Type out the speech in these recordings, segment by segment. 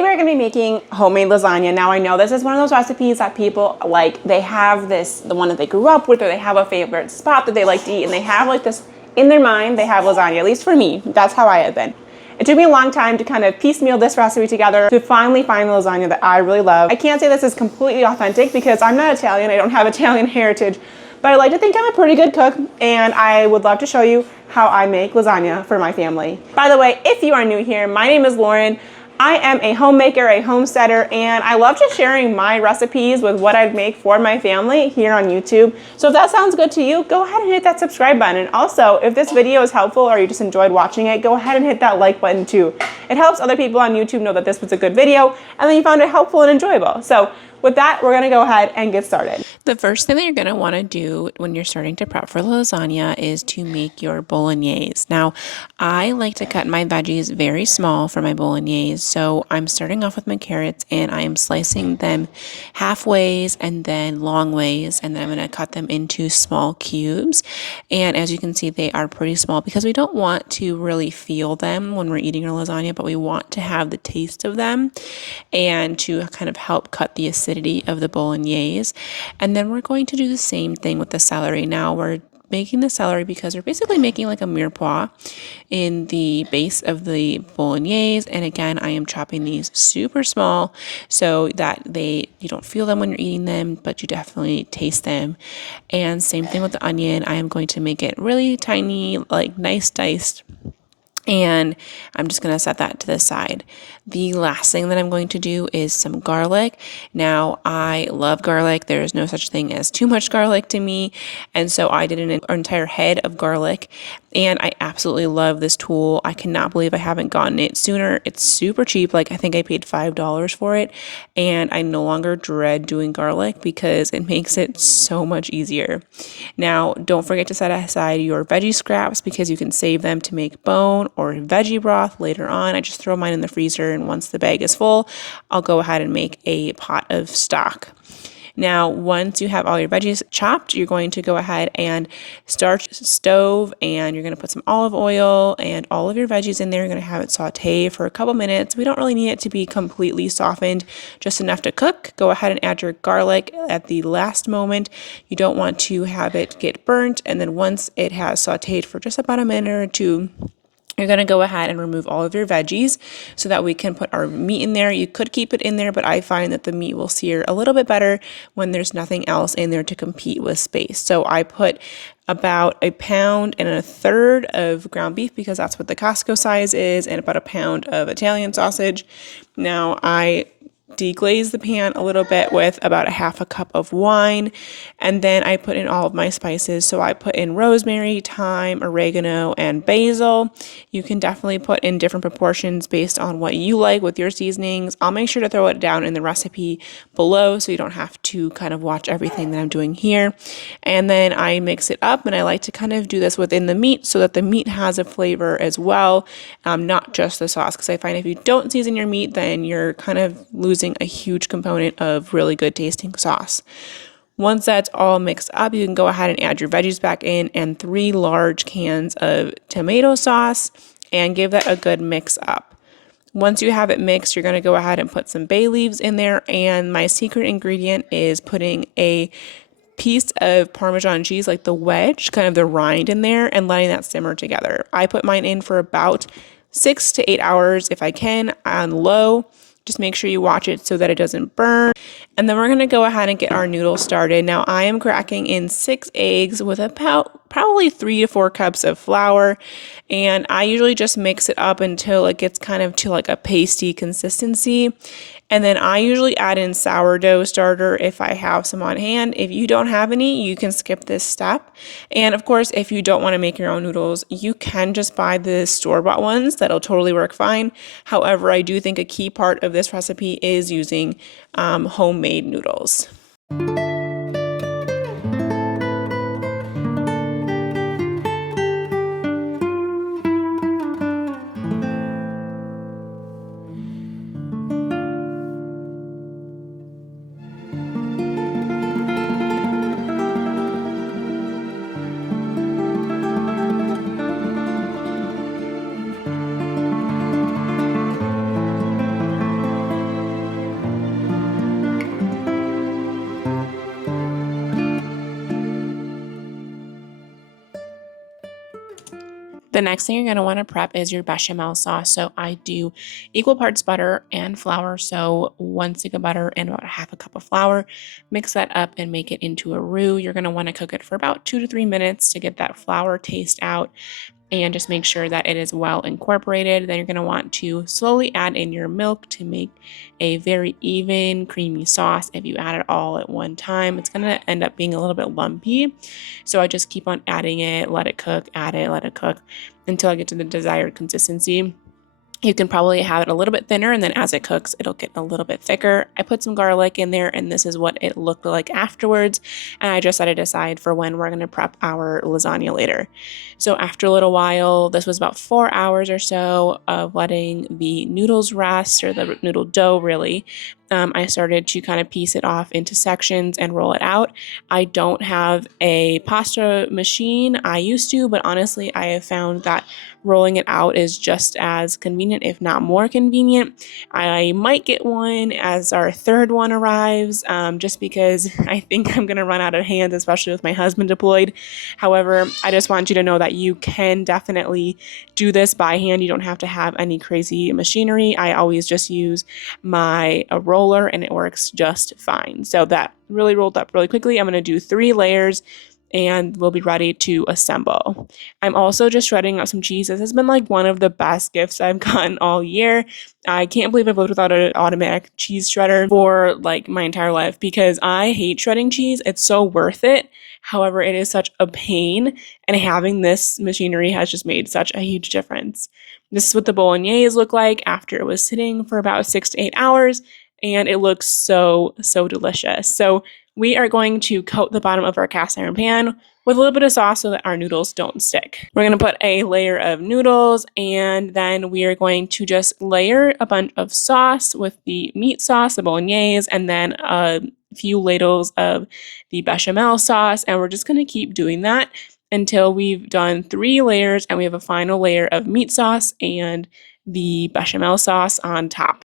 Today we're going to be making homemade lasagna. Now I know this is one of those recipes that people like, they have this, the one that they grew up with, or they have a favorite spot that they like to eat, and they have like this in their mind, they have lasagna, at least for me. That's how I have been. It took me a long time to kind of piecemeal this recipe together to finally find the lasagna that I really love. I can't say this is completely authentic because I'm not Italian, I don't have Italian heritage, but I like to think I'm a pretty good cook, and I would love to show you how I make lasagna for my family. By the way, if you are new here, my name is Lauren. I am a homemaker, a homesteader, and I love just sharing my recipes with what I'd make for my family here on YouTube. So if that sounds good to you, go ahead and hit that subscribe button. And also, if this video is helpful or you just enjoyed watching it, go ahead and hit that like button too. It helps other people on YouTube know that this was a good video and then you found it helpful and enjoyable. So with that, we're gonna go ahead and get started. The first thing that you're going to want to do when you're starting to prep for lasagna is to make your bolognese. Now, I like to cut my veggies very small for my bolognese, so I'm starting off with my carrots and I am slicing them halfways and then long ways, and then I'm going to cut them into small cubes. And as you can see, they are pretty small because we don't want to really feel them when we're eating our lasagna, but we want to have the taste of them and to kind of help cut the acidity of the bolognese. And then we're going to do the same thing with the celery. Now we're making the celery because we're basically making like a mirepoix in the base of the bolognese. And again, I am chopping these super small so that you don't feel them when you're eating them, but you definitely taste them. And same thing with the onion. I am going to make it really tiny, like nice diced. And I'm just going to set that to the side. The last thing that I'm going to do is some garlic. Now, I love garlic. There is no such thing as too much garlic to me. And so I did an entire head of garlic. And I absolutely love this tool. I cannot believe I haven't gotten it sooner. It's super cheap. Like I think I paid $5 for it. And I no longer dread doing garlic because it makes it so much easier. Now, don't forget to set aside your veggie scraps because you can save them to make bone or veggie broth later on. I just throw mine in the freezer, and once the bag is full, I'll go ahead and make a pot of stock. Now, once you have all your veggies chopped, you're going to go ahead and start the stove, and you're going to put some olive oil and all of your veggies in there. You're going to have it saute for a couple minutes. We don't really need it to be completely softened, just enough to cook. Go ahead and add your garlic at the last moment. You don't want to have it get burnt, and then once it has sauteed for just about a minute or two, you're going to go ahead and remove all of your veggies so that we can put our meat in there. You could keep it in there, but I find that the meat will sear a little bit better when there's nothing else in there to compete with space. So I put about 1.33 pounds of ground beef because that's what the Costco size is, and about 1 pound of Italian sausage. Now I deglaze the pan a little bit with about 1/2 cup of wine, and then I put in all of my spices. So I put in rosemary, thyme, oregano, and basil. You can definitely put in different proportions based on what you like with your seasonings. I'll make sure to throw it down in the recipe below so you don't have to kind of watch everything that I'm doing here. And then I mix it up, and I like to kind of do this within the meat so that the meat has a flavor as well, not just the sauce, because I find if you don't season your meat, then you're kind of losing a huge component of really good tasting sauce. Once that's all mixed up, you can go ahead and add your veggies back in and 3 large cans of tomato sauce and give that a good mix up. Once you have it mixed, you're going to go ahead and put some bay leaves in there, and my secret ingredient is putting a piece of Parmesan cheese, like the wedge, kind of the rind in there, and letting that simmer together. I put mine in for about 6 to 8 hours if I can on low. Just make sure you watch it so that it doesn't burn. And then we're going to go ahead and get our noodles started. Now I am cracking in 6 eggs with about probably 3 to 4 cups of flour. And I usually just mix it up until it gets kind of to like a pasty consistency. And then I usually add in sourdough starter if I have some on hand. If you don't have any, you can skip this step. And of course, if you don't want to make your own noodles, you can just buy the store-bought ones. That'll totally work fine. However, I do think a key part of this recipe is using homemade noodles. The next thing you're going to want to prep is your bechamel sauce. So I do equal parts butter and flour. So 1 stick of butter and about half a cup of flour. Mix that up and make it into a roux. You're going to want to cook it for about 2 to 3 minutes to get that flour taste out, and just make sure that it is well incorporated. Then you're going to want to slowly add in your milk to make a very even, creamy sauce. If you add it all at one time, it's going to end up being a little bit lumpy. So I just keep on adding it, let it cook, add it, let it cook until I get to the desired consistency. You can probably have it a little bit thinner, and then as it cooks, it'll get a little bit thicker. I put some garlic in there, and this is what it looked like afterwards. And I just set it aside for when we're going to prep our lasagna later. So after a little while, this was about 4 hours or so of letting the noodles rest, or the noodle dough really. I started to kind of piece it off into sections and roll it out. I don't have a pasta machine. I used to, but honestly, I have found that rolling it out is just as convenient, if not more convenient. I might get one as our third one arrives, just because I think I'm going to run out of hands, especially with my husband deployed. However, I just want you to know that you can definitely do this by hand. You don't have to have any crazy machinery. I always just use my roller, and it works just fine. So that really rolled up really quickly. I'm going to do 3 layers and we'll be ready to assemble. I'm also just shredding up some cheese. This has been like one of the best gifts I've gotten all year. I can't believe I've lived without an automatic cheese shredder for like my entire life, because I hate shredding cheese. It's so worth it. However, it is such a pain, and having this machinery has just made such a huge difference. This is what the bolognese look like after it was sitting for about 6 to 8 hours, and it looks so delicious. So we are going to coat the bottom of our cast iron pan with a little bit of sauce so that our noodles don't stick. We're going to put a layer of noodles, and then we are going to just layer a bunch of sauce with the meat sauce, the bolognese, and then a few ladles of the bechamel sauce. And we're just going to keep doing that until we've done 3 layers and we have a final layer of meat sauce and the bechamel sauce on top.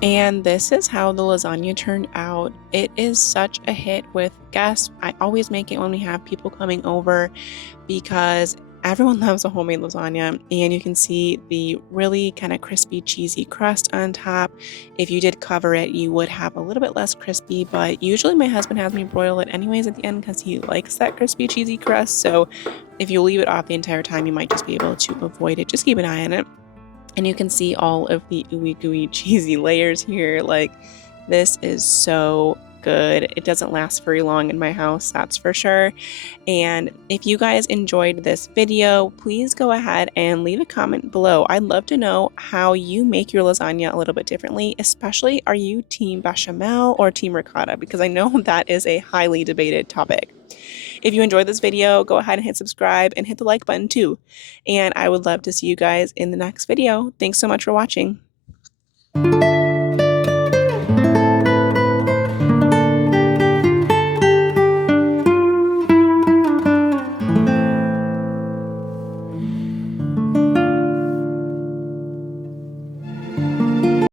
And this is how the lasagna turned out. It is such a hit with guests. I always make it when we have people coming over because everyone loves a homemade lasagna, and you can see the really kind of crispy, cheesy crust on top. If you did cover it, you would have a little bit less crispy, but usually my husband has me broil it anyways at the end because he likes that crispy, cheesy crust. So if you leave it off the entire time, you might just be able to avoid it. Just keep an eye on it. And you can see all of the ooey gooey cheesy layers here. Like, this is so good. It doesn't last very long in my house, that's for sure. And if you guys enjoyed this video, please go ahead and leave a comment below. I'd love to know how you make your lasagna a little bit differently, especially are you team bechamel or team ricotta? Because I know that is a highly debated topic. If you enjoyed this video, go ahead and hit subscribe and hit the like button too. And I would love to see you guys in the next video. Thanks so much for watching.